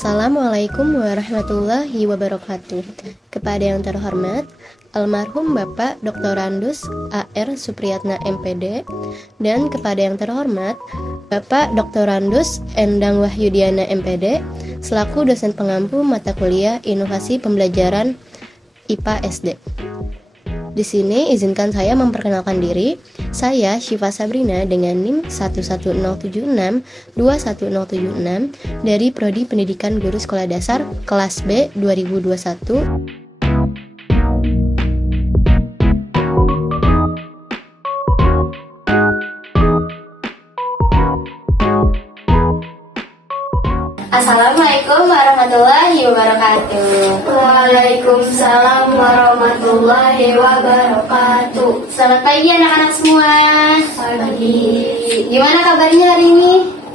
Assalamualaikum warahmatullahi wabarakatuh. Kepada yang terhormat, almarhum Bapak Dr. Randus A.R. Supriyatna MPD, dan kepada yang terhormat Bapak Dr. Randus Endang Wahyudiana MPD, selaku dosen pengampu mata kuliah Inovasi Pembelajaran IPA SD. Di sini izinkan saya memperkenalkan diri. Saya Syifa Sabrina dengan NIM 11076-21076 dari Prodi Pendidikan Guru Sekolah Dasar kelas B 2021. Assalamualaikum warahmatullahi wabarakatuh. Waalaikumsalam warahmatullahi wabarakatuh. Selamat pagi anak-anak semua. Pagi. Gimana kabarnya hari ini?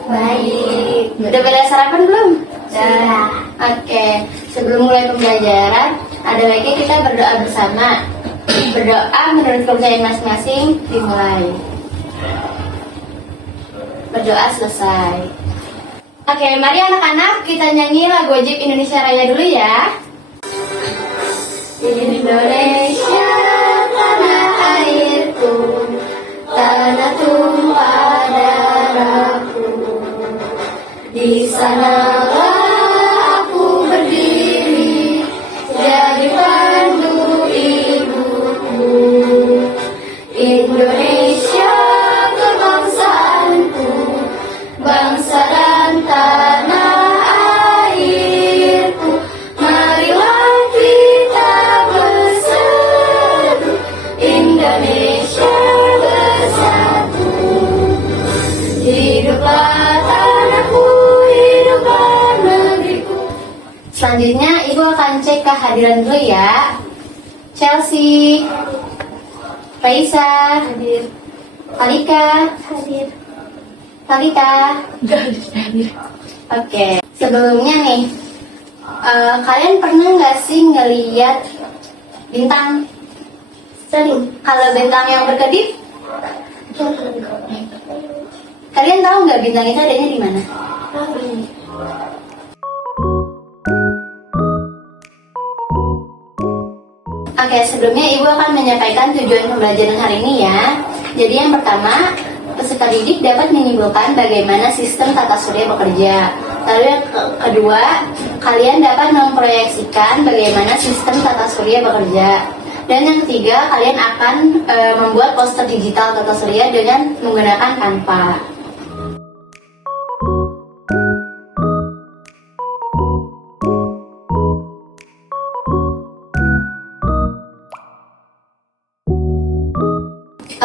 Baik. Udah pada sarapan belum? Sudah. Oke, sebelum mulai pembelajaran, ada baiknya kita berdoa bersama. Berdoa menurut kepercayaan masing-masing dimulai. Berdoa selesai. Oke, mari anak-anak kita nyanyi lagu wajib Indonesia Raya dulu ya. Indonesia tanah airku, tanah tumpah darahku. Di sanalah aku berdiri, jadi pandu ibuku. Indonesia kebangsaanku, bangsa dan tanah airku. Marilah kita bersatu, Indonesia bersatu. Hiduplah tanahku, hiduplah negeriku. Selanjutnya Ibu akan cek kehadiran dulu ya. Chelsea, Raisa, Hadir. Alika, Hadir. Talita. Hadir. Oke, sebelumnya nih, kalian pernah nggak sih ngeliat bintang? Sering. Kalau bintang yang berkedip, kalian tahu nggak bintang itu adanya di mana? Oke, sebelumnya Ibu akan menyampaikan tujuan pembelajaran hari ini ya. Jadi yang pertama, peserta didik dapat menyimpulkan bagaimana sistem tata surya bekerja. Lalu yang kedua, kalian dapat memproyeksikan bagaimana sistem tata surya bekerja. Dan yang ketiga, kalian akan membuat poster digital tata surya dengan menggunakan Canva.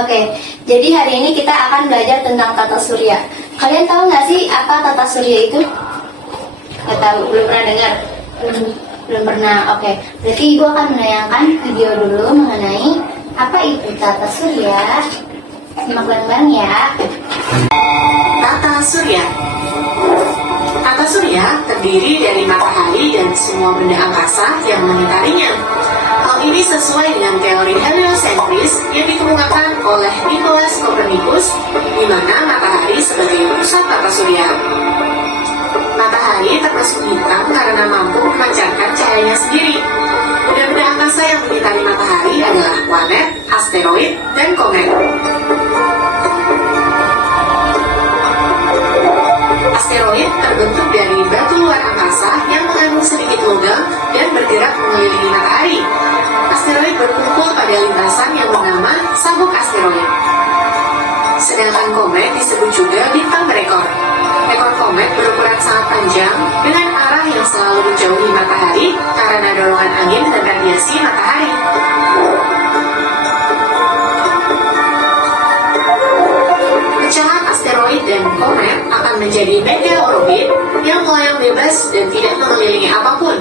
Oke, jadi hari ini kita akan belajar tentang tata surya. Kalian tahu nggak sih apa tata surya itu? Nggak tahu, belum pernah dengar? Belum pernah, oke. Berarti Ibu akan menayangkan video dulu mengenai apa itu tata surya. Simak bareng-bareng ya. Tata surya. Tata surya terdiri dari matahari dan semua benda angkasa yang mengitarinya. Hal ini sesuai dengan teori heliosentris yang dikemukakan oleh Nicolaus Copernicus, di mana matahari sebagai pusat tata surya. Matahari termasuk hitam karena mampu memancarkan cahayanya sendiri. Benda-benda angkasa yang mengitari matahari adalah planet, asteroid, dan komet. Asteroid terbentuk dari batu luar angkasa yang mengandung sedikit logam dan bergerak mengelilingi matahari. Asteroid berkumpul pada lintasan yang bernama sabuk asteroid. Sedangkan komet disebut juga bintang berekor. Ekor komet berukuran sangat panjang dengan arah yang selalu menjauhi matahari karena dorongan angin dan radiasi matahari. Pecahan asteroid dan komet akan menjadi meteoroid yang melayang bebas dan tidak mengelilingi apapun.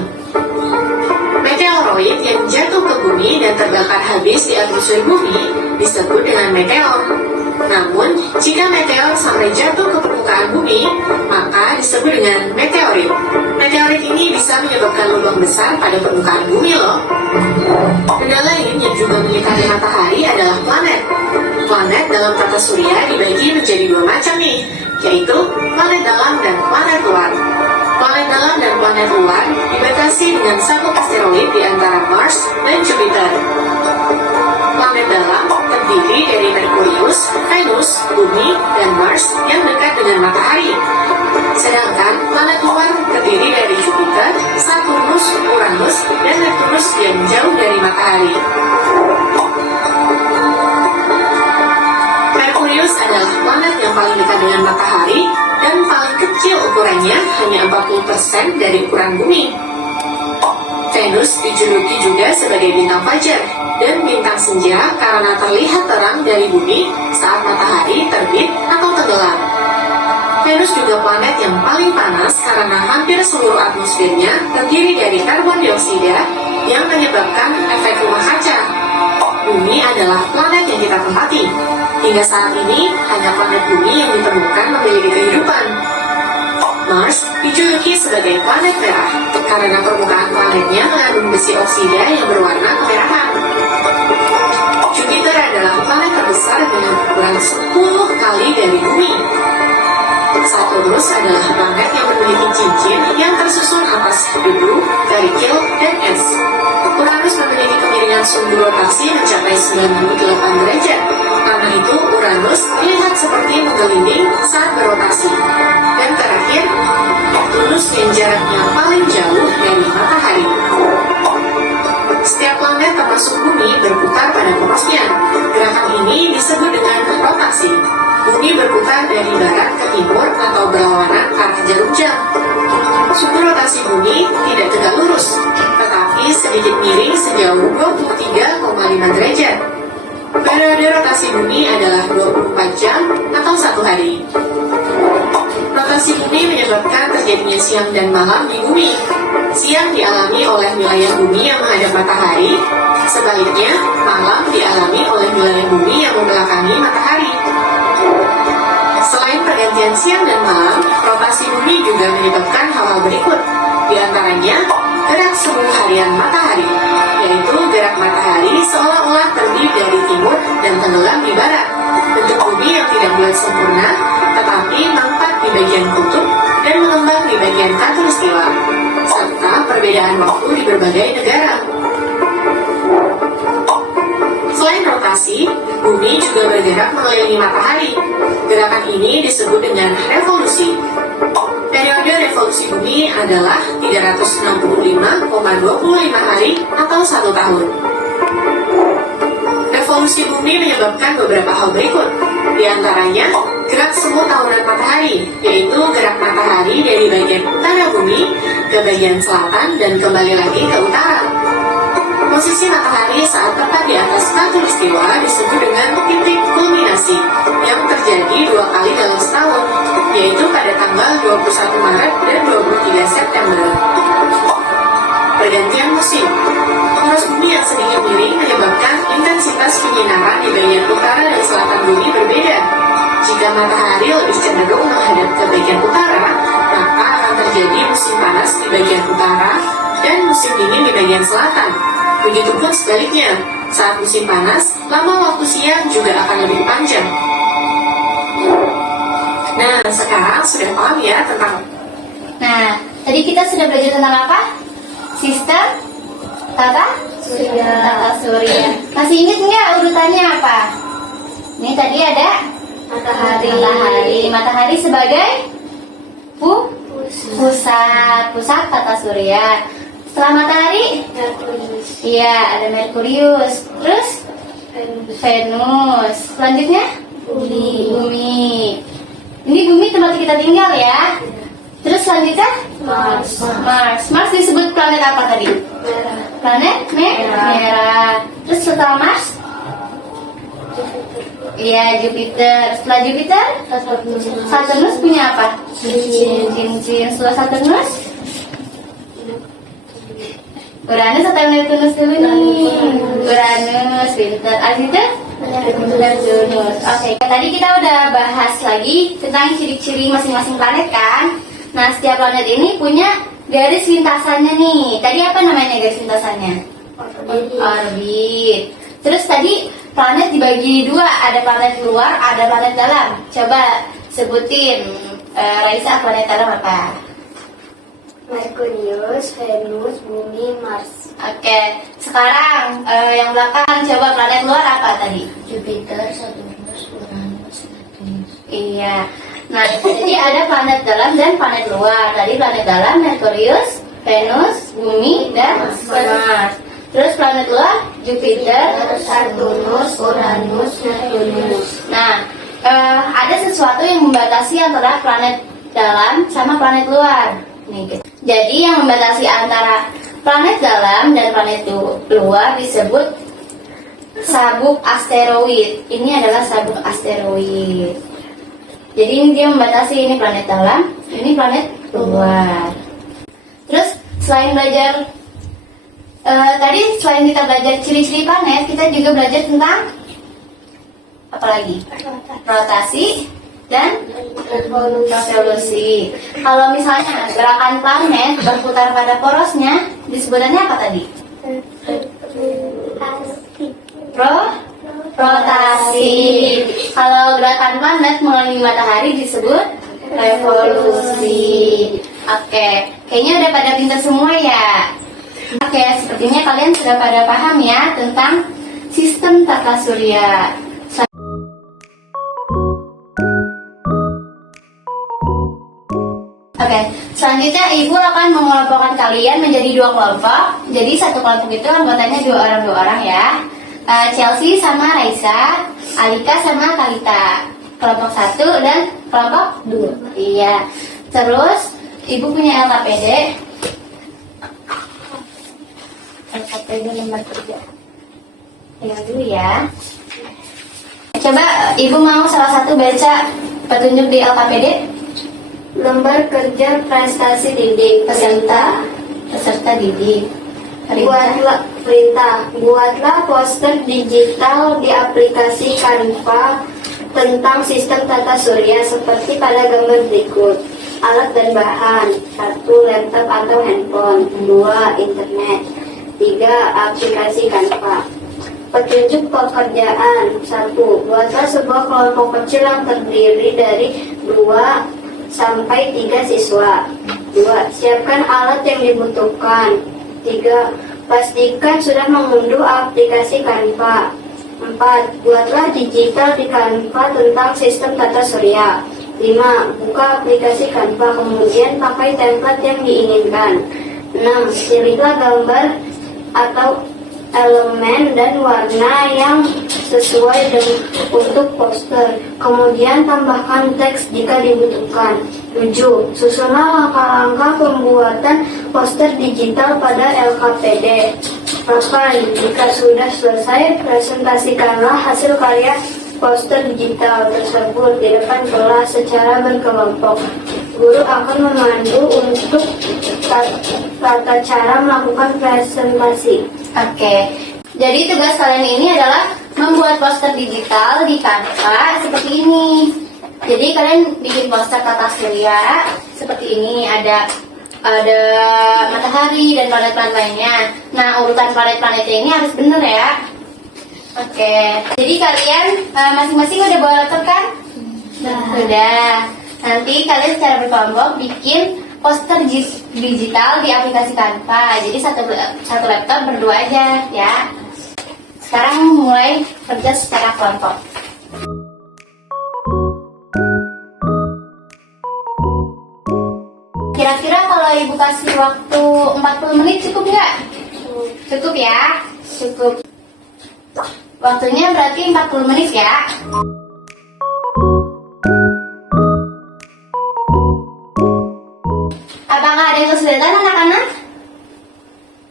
Meteoroid yang jatuh ke bumi dan terbakar habis di atmosfer bumi disebut dengan meteor. Namun, jika meteor sampai jatuh ke permukaan bumi, maka disebut dengan meteorit. Meteorit ini bisa menyebabkan lubang besar pada permukaan bumi loh. Benda lain yang juga mengitari matahari adalah planet. Planet dalam tata surya dibagi menjadi dua macam nih, yaitu planet dalam dan planet luar. Planet dalam dan planet luar dibatasi dengan sabuk asteroid di antara Mars dan Jupiter. Planet dalam terdiri dari Merkurius, Venus, Bumi, dan Mars yang dekat dengan matahari. Sedangkan planet luar terdiri dari Jupiter, Saturnus, Uranus, dan Neptunus yang jauh dari matahari. Merkurius adalah planet yang paling dekat dengan matahari dan paling kecil ukurannya, hanya 40% dari ukuran bumi. Venus dijuluki juga sebagai bintang fajar dan bintang senja karena terlihat terang dari bumi saat matahari terbit atau tenggelam. Venus juga planet yang paling panas karena hampir seluruh atmosfernya terdiri dari karbon dioksida yang menyebabkan efek rumah kaca. Bumi adalah planet yang kita tempati. Hingga saat ini, hanya planet Bumi yang ditemukan memiliki kehidupan. Mars dijuluki sebagai planet merah karena permukaan planetnya mengandung besi oksida yang berwarna kemerahan. Jupiter adalah planet terbesar dengan ukuran 10 kali dari Bumi. Saturnus adalah planet yang memiliki cincin yang tersusun atas debu, kerikil, dan es. Uranus memiliki kemiringan sumbu rotasi mencapai 98 derajat. Karena itu, Uranus terlihat seperti menggelinding saat berotasi. Dan terakhir, Neptunus yang jaraknya paling jauh dari matahari. Setiap planet termasuk Bumi berputar pada porosnya. Gerakan ini disebut dengan rotasi. Bumi berputar dari barat ke timur atau berlawanan ke arah jarum jam. Sumbu rotasi Bumi tidak tegak lurus, tetapi sedikit miring sejauh 23,5 derajat. Periode rotasi Bumi adalah 24 jam atau 1 hari. Rotasi Bumi menyebabkan terjadinya siang dan malam di Bumi. Siang dialami oleh wilayah Bumi yang menghadap matahari, sebaliknya malam dialami oleh wilayah Bumi yang membelakangi matahari. Selain pergantian siang dan malam, rotasi Bumi juga menyebabkan hal-hal berikut. Di antaranya, gerak semu harian matahari, yaitu gerak matahari seolah-olah terbit dari timur dan tenggelam di barat. Bentuk Bumi yang tidak bulat sempurna, tetapi nampak di bagian kutub dan mengembang di bagian khatulistiwa, serta perbedaan waktu di berbagai negara. Selain rotasi, Bumi juga bergerak mengelilingi matahari. Gerakan ini disebut dengan revolusi. Periode revolusi Bumi adalah 365,25 hari atau 1 tahun. Revolusi Bumi menyebabkan beberapa hal berikut. Di antaranya, gerak semu tahunan matahari, yaitu gerak matahari dari bagian utara Bumi ke bagian selatan dan kembali lagi ke utara. Posisi matahari saat tepat di atas khatulistiwa disebut dengan titik kulminasi yang terjadi 2 kali dalam setahun, yaitu pada tanggal 21 Maret dan 23 September. Pergantian musim. Poros Bumi yang sedikit miring menyebabkan intensitas penyinaran di bagian utara dan selatan Bumi berbeda. Jika matahari lebih cenderung menghadap ke bagian utara, maka akan terjadi musim panas di bagian utara dan musim dingin di bagian selatan. Begitupun sebaliknya, saat musim panas, lama waktu siang juga akan lebih panjang. Nah, sekarang sudah paham ya tentang... Nah, tadi kita sudah belajar tentang apa? Sistem tata surya. Masih ingat nggak urutannya apa? Ini tadi ada matahari sebagai pusat tata surya. Setelah matahari, iya ada Merkurius, terus Venus, selanjutnya Bumi. Ini Bumi tempat kita tinggal ya. Terus selanjutnya Mars disebut planet apa tadi? Planet merah. Terus setelah Mars, iya Jupiter. Setelah Jupiter, Saturnus punya apa? Cincin. Setelah Saturnus, Uranus atau Neptunus dulu nih? Uranus, pinter. Abis itu Neptunus. Oke, tadi kita udah bahas lagi tentang ciri-ciri masing-masing planet kan? Nah, setiap planet ini punya garis lintasannya nih. Tadi apa namanya garis lintasannya? Orbit. Terus tadi planet dibagi 2, ada planet luar, ada planet dalam. Coba sebutin, Raisa, planet dalam apa? Merkurius, Venus, Bumi, Mars. Oke, sekarang yang belakang coba planet luar apa tadi? Jupiter, Saturnus, Uranus, Neptunus. Iya. Nah, jadi ada planet dalam dan planet luar. Tadi planet dalam Merkurius, Venus, Bumi, dan Mars. Terus planet luar Jupiter, Saturnus, Uranus, Neptunus. Nah, ada sesuatu yang membatasi antara planet dalam sama planet luar. Nih, gitu. Jadi yang membatasi antara planet dalam dan planet luar disebut sabuk asteroid. Ini adalah sabuk asteroid. Jadi ini dia membatasi, ini planet dalam, ini planet luar. Terus selain belajar tadi selain kita belajar ciri-ciri planet, kita juga belajar tentang apa lagi? Rotasi dan revolusi. Kalau misalnya gerakan planet berputar pada porosnya, disebutannya apa tadi? Rotasi. Kalau gerakan planet mengelilingi matahari disebut revolusi. Oke, kayaknya udah pada pintar semua ya. Oke, sepertinya kalian sudah pada paham ya tentang sistem tata surya. Oke, selanjutnya Ibu akan mengelompokkan kalian menjadi 2 kelompok. Jadi satu kelompok itu anggotanya 2 orang ya. Chelsea sama Raisa, Alika sama Kalita. Kelompok 1 dan kelompok 2. Iya. Terus Ibu punya LKPD. LKPD nomor 3. Tinggal dulu ya. Coba Ibu mau salah satu baca petunjuk di LKPD. Lembar kerja prestasi didik Peserta didik. Buatlah poster digital di aplikasi Canva tentang sistem tata surya seperti pada gambar berikut. Alat dan bahan: 1. Laptop atau handphone. 2. Internet. 3. Aplikasi Canva. Petunjuk pekerjaan: 1. Buatlah sebuah kelompok kecil yang terdiri dari 2 sampai 3 siswa. 2. Siapkan alat yang dibutuhkan. 3. Pastikan sudah mengunduh aplikasi Canva. 4. Buatlah digital di Canva tentang sistem tata surya. 5. Buka aplikasi Canva, kemudian pakai template yang diinginkan. 6. Pilihlah gambar atau elemen dan warna yang sesuai untuk poster. Kemudian tambahkan teks jika dibutuhkan. 7. Susunlah langkah-langkah pembuatan poster digital pada LKPD. 8. Jika sudah selesai, presentasikanlah hasil karya poster digital tersebut di depan kelas secara berkelompok. Guru akan memandu untuk tata cara melakukan presentasi. Oke, jadi tugas kalian ini adalah membuat poster digital di Canva seperti ini. Jadi kalian bikin poster tata surya seperti ini, ada matahari dan planet-planet lainnya. Nah, urutan planet-planetnya ini harus benar ya. Oke, jadi kalian masing-masing udah bawa laptop kan? Udah. Nanti kalian secara berkelompok bikin poster digital di aplikasi Canva. Jadi satu laptop berdua aja ya. Sekarang mulai kerja secara kelompok. Kira-kira kalau Ibu kasih waktu 40 menit cukup nggak? Cukup ya? Cukup. Waktunya berarti 40 menit ya. Apakah ada yang kesulitan anak-anak?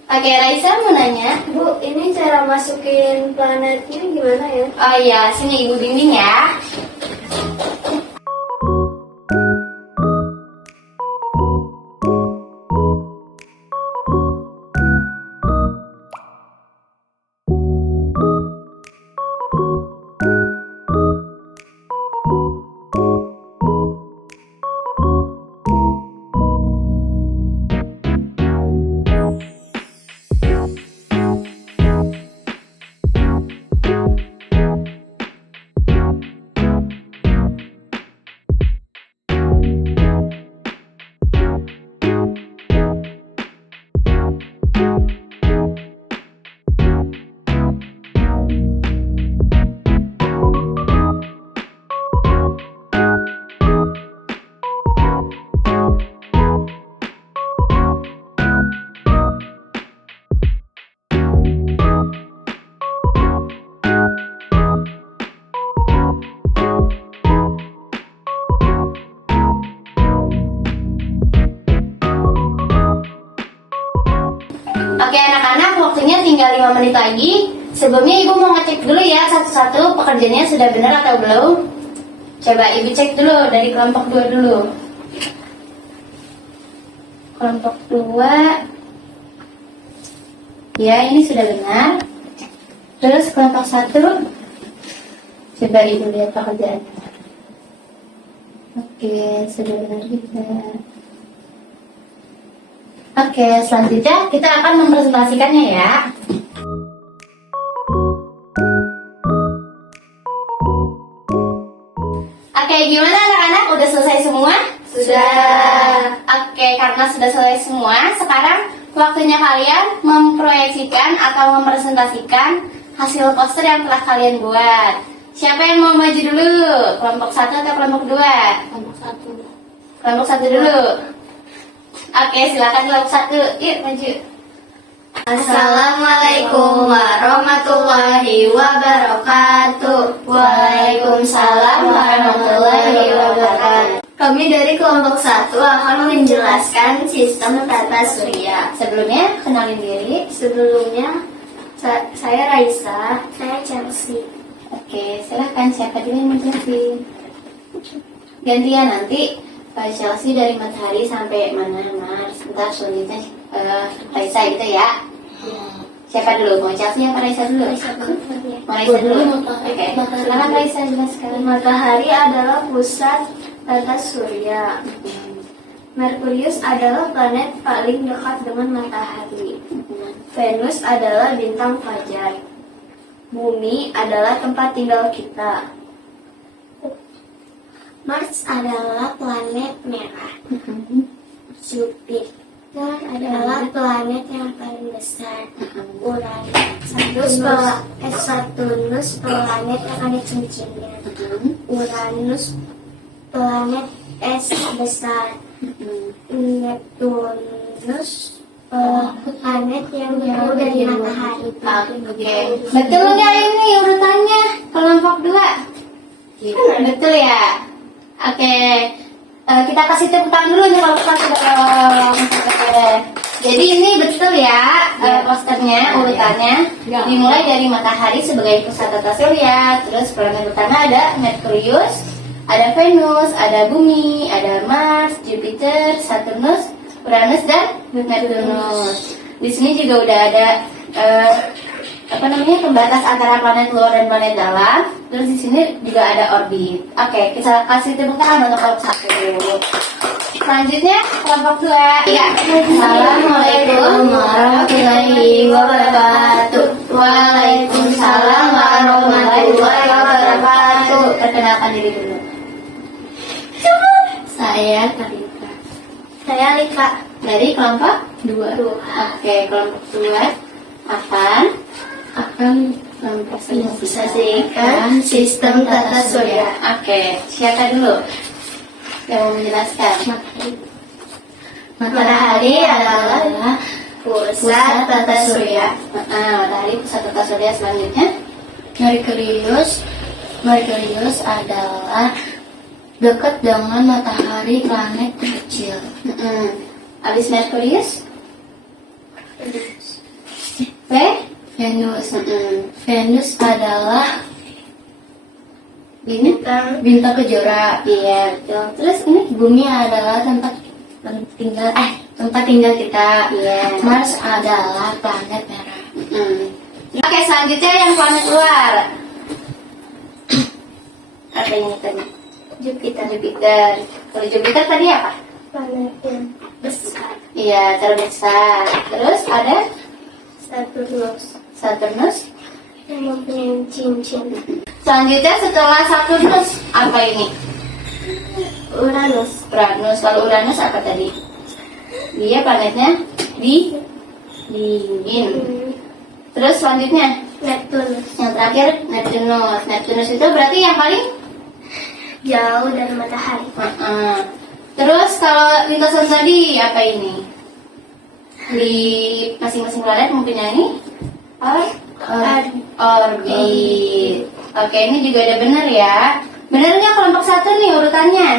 Oke, Raisa mau nanya. Bu, ini cara masukin planetnya gimana ya? Oh iya, sini Ibu bimbing ya. waktunya tinggal 5 menit lagi. Sebelumnya Ibu mau ngecek dulu ya satu-satu pekerjaannya sudah benar atau belum. Coba Ibu cek dulu dari kelompok 2 dulu. Kelompok 2. Ya, ini sudah benar. Terus kelompok 1. Coba Ibu lihat pekerjaannya. Oke, sudah benar juga. Oke, selanjutnya kita akan mempresentasikannya ya. Oke, gimana anak-anak? Udah selesai semua? Sudah. Oke, karena sudah selesai semua, sekarang waktunya kalian memproyeksikan atau mempresentasikan hasil poster yang telah kalian buat. Siapa yang mau maju dulu? Kelompok 1 atau kelompok 2? Kelompok 1. Kelompok 1 dulu. Oke, silakan kelompok 1. Yuk, maju. Assalamualaikum warahmatullahi wabarakatuh. Waalaikumsalam warahmatullahi wabarakatuh. Kami dari kelompok 1 akan menjelaskan sistem tata surya. Sebelumnya, kenalin diri. Sebelumnya, saya Raisa. Saya Chelsea. Oke, silakan siapa dulu yang menjelasin. Gantian nanti Chelsea dari matahari sampai mana Mars. Ntar selanjutnya Raisa gitu ya. Siapa dulu? Mau Chelsea apa Raisa dulu? Mau Raisa dulu. Oke, silakan Raisa jelaskan. Matahari adalah pusat tata surya. Merkurius adalah planet paling dekat dengan matahari. Venus adalah bintang fajar. Bumi adalah tempat tinggal kita. Mars adalah planet merah. Jupiter adalah planet yang paling besar. Saturnus planet yang ada cincinnya. Uranus planet es besar. Neptunus planet yang jauh dari matahari. Oke, betul nggak ini urutannya? Kelompok 2. Betul ya? Oke, kita kasih tepuk tangan dulu nih kalau sudah dong. Oke. Jadi ini betul ya posternya, urutannya. Dimulai dari matahari sebagai pusat tata surya. Terus planet utama ada Merkurius, ada Venus, ada Bumi, ada Mars, Jupiter, Saturnus, Uranus dan Neptunus. Di sini juga udah ada pembatas antara planet luar dan planet dalam. Terus di sini juga ada orbit. Oke, kita kasih tepuk tangan untuk kelompok 1. Selanjutnya kelompok 2. Ya. Assalamualaikum warahmatullahi wabarakatuh. Waalaikumsalam warahmatullahi wabarakatuh. Perkenalkan diri dulu. Saya Karika. Saya Lika. Dari kelompok 2. Oke, kelompok 2 akan mempresentasikan sistem tata surya. Oke, siapa dulu yang mau menjelaskan? Matahari adalah pusat tata surya. Matahari pusat tata surya. Selanjutnya Merkurius adalah dekat dengan matahari, planet kecil. Habis Merkurius? Venus adalah Bintang kejora. Iya, betul. Terus ini Bumi adalah tempat tinggal kita. Iya. Mars adalah planet merah. Oke, selanjutnya yang planet luar. Apa ini tadi? Jupiter. Kalau Jupiter tadi apa? Planet yang besar. Iya, terbesar. Terus ada Saturnus yang mempunyai cincin. Selanjutnya setelah Saturnus apa ini? Uranus. Kalau Uranus apa tadi? Dia planetnya dingin. Terus selanjutnya Neptunus. yang terakhir Neptunus. Neptunus itu berarti yang paling Jauh dari matahari. Terus kalau lintasan tadi apa ini? Di masing-masing planet mempunyai orbit. Oke, ini juga ada benar ya. Benar nggak kelompok 1 nih urutannya?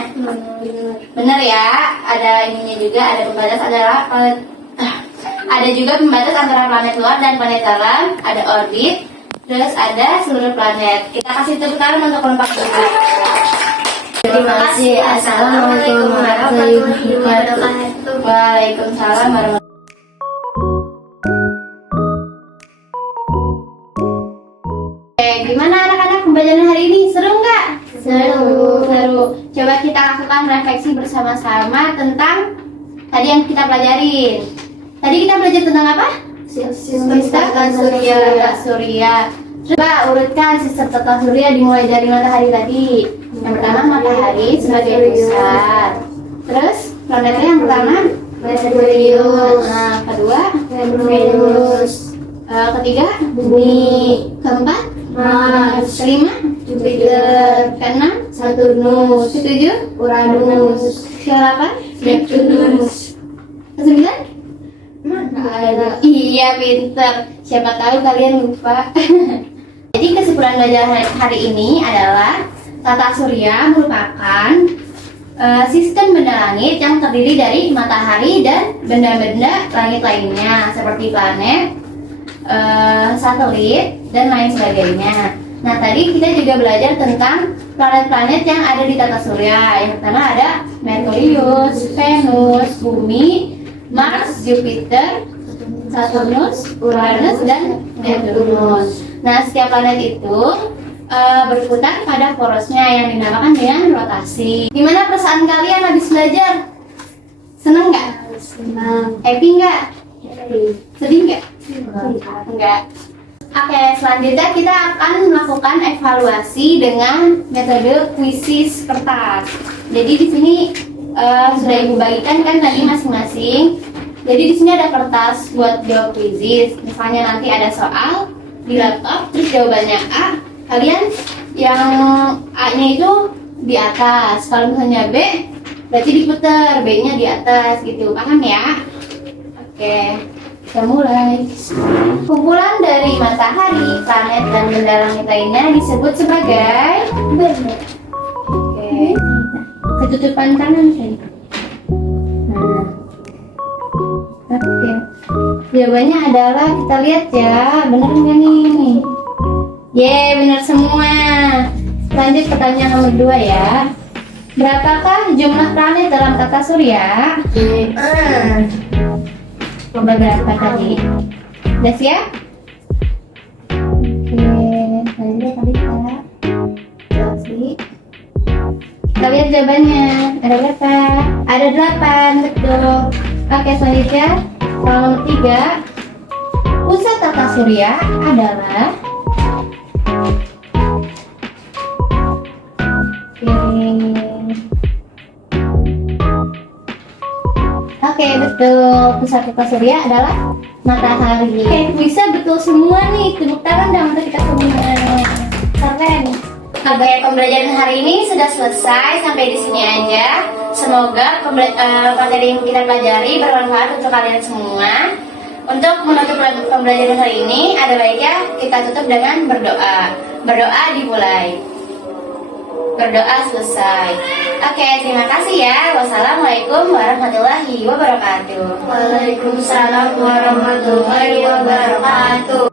Benar ya. Ada ininya juga, ada pembatas adalah Ada juga pembatas antara planet luar dan planet dalam, ada orbit, terus ada seluruh planet. Kita kasih tepuk tangan untuk kelompok kedua. Terima kasih. Assalamualaikum warahmatullahi wabarakatuh. Waalaikumsalam warahmatullahi. Gimana anak-anak pembelajaran hari ini? Seru nggak? Seru. Coba kita lakukan refleksi bersama-sama tentang tadi yang kita pelajarin. Tadi kita belajar tentang apa? Sistem tata surya. Coba urutkan sistem tata surya dimulai dari matahari tadi. Yang pertama matahari sebagai pusat. Terus planetnya yang pertama Merkurius. Nah, kedua Venus. Ketiga bumi. Keempat Mars. Kelima Jupiter. Keenam Saturnus. Ketujuh Uranus. Kedelapan Neptunus. Kesembilan iya pinter. Siapa tahu kalian lupa. Jadi kesimpulan belajar hari ini adalah tata surya merupakan sistem benda langit yang terdiri dari matahari dan benda-benda langit lainnya seperti planet, satelit, dan lain sebagainya. Nah, tadi kita juga belajar tentang planet-planet yang ada di tata surya. Yang pertama ada Merkurius, Venus, Bumi, Mars, Jupiter, Saturnus, Uranus, dan Neptunus. Nah, setiap planet itu berputar pada porosnya yang dinamakan dengan rotasi. Gimana perasaan kalian habis belajar? Seneng nggak? Senang. Happy nggak? Sedih nggak? Enggak. Oke, selanjutnya kita akan melakukan evaluasi dengan metode kuisis kertas. Jadi di sini sudah ibu bagikan kan tadi masing-masing. Jadi di sini ada kertas buat jawab kuisis. Misalnya nanti ada soal di laptop, terus jawabannya A. Kalian yang A-nya itu di atas. Kalau misalnya B, berarti diputar, B-nya di atas gitu. Paham ya? Oke. Kita mulai. Kumpulan dari matahari, planet, dan benda langit lainnya disebut sebagai benda. Oke. Ketutupan tangan saya. Nah. Oke. Jawabannya adalah kita lihat ya, benar nggak nih? Benar semua. Lanjut pertanyaan nomor 2 ya. Berapakah jumlah planet dalam tata surya? Coba berapa tadi? Udah siap? Oke, lanjut tadi Kak. Selesai. Kita lihat jawabannya. Ada berapa? Ada 8, betul. Oke, selanjutnya soal nomor 3. Pusat tata surya adalah Oke, betul. Pusat tata surya adalah matahari. Oke, bisa betul semua nih. Tepuk tangan dong untuk kita semua. Keren. Oke, pembelajaran hari ini sudah selesai. Sampai di sini aja. Semoga materi yang kita pelajari bermanfaat untuk kalian semua. Untuk menutup pembelajaran hari ini, ada baiknya kita tutup dengan berdoa. Berdoa dimulai. Berdoa selesai. Oke, terima kasih ya. Wassalamualaikum warahmatullahi wabarakatuh. Waalaikumsalam warahmatullahi wabarakatuh.